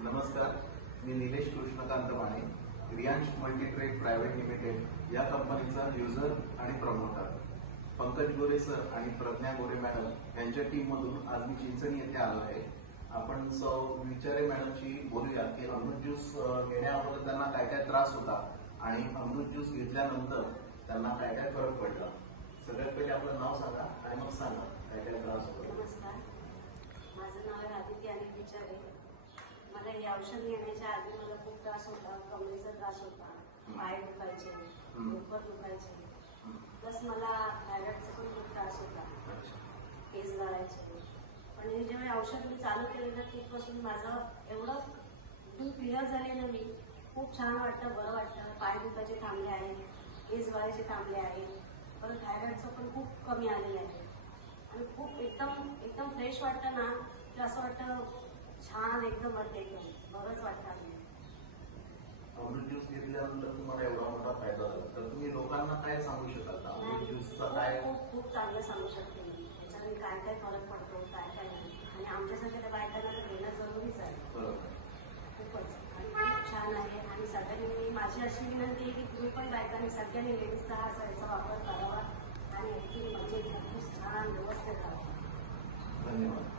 नमस्कार, मी Nilesh Krishnakant Mane, Riyansh multitrade private limited या कंपनीचा युजर आणि प्रमोटर. पंकज गोरे सर आणि प्रज्ञा गोरे मॅडम यांच्या टीम मधून आज मी चिंचणी येथे आलो आहे. आपण विचारे मॅडमशी बोलूया की अमृत ज्यूस घेण्याअगोदर त्यांना काय काय त्रास होता आणि अमृत ज्यूस घेतल्यानंतर त्यांना काय काय फरक पडला. सगळ्यात पहिले आपलं नाव सांगा आणि मग सांगा काय काय त्रास होतो. नमस्कार, माझं नाव आहे आदित्य अनिल विचारे. मला हे औषध घेण्याच्या आधी मला खूप त्रास होता, कमरेचा त्रास होता, पाय दुखायचे, डोकं दुखायचे, प्लस मला थायरॉइडचा पण खूप त्रास होता, केस गळायचे. पण हे जेव्हा औषध मी चालू केलं तर तिथपासून माझं एवढं एकदम क्लिअर झालेलं, मी खूप छान वाटतं, बरं वाटतं. पाय दुखायचे थांबले आहे, केस गळायचे थांबले आहे, परत थायरॉइडचं पण खूप कमी आलेलं आहे आणि खूप एकदम फ्रेश वाटतं ना, की असं वाटतं छान एकदम वाटतं, एकदम बरंच वाटतं. अमृत ज्यूस घेतल्यानंतर तुम्हाला एवढा मोठा फायदा झाला तर तुम्ही लोकांना काय सांगू शकाल? अमृत ज्यूसचा काय खूप चांगलं सांगू शकते मी. त्याच्याने काय काय फरक पडतो, काय काय नाही. आणि आमच्यासारख्या त्या बायकांना तर घेणं जरुरीच आहे. खूपच आणि खूप छान आहे. आणि सगळ्यांनी माझी अशी विनंती आहे की तुम्ही पण बायकांनी सगळ्यांनी लेडीजचा हा याचा वापर करावा आणि ॲक्च्युली म्हणजे खूप छान व्यवस्थित राहावा. धन्यवाद.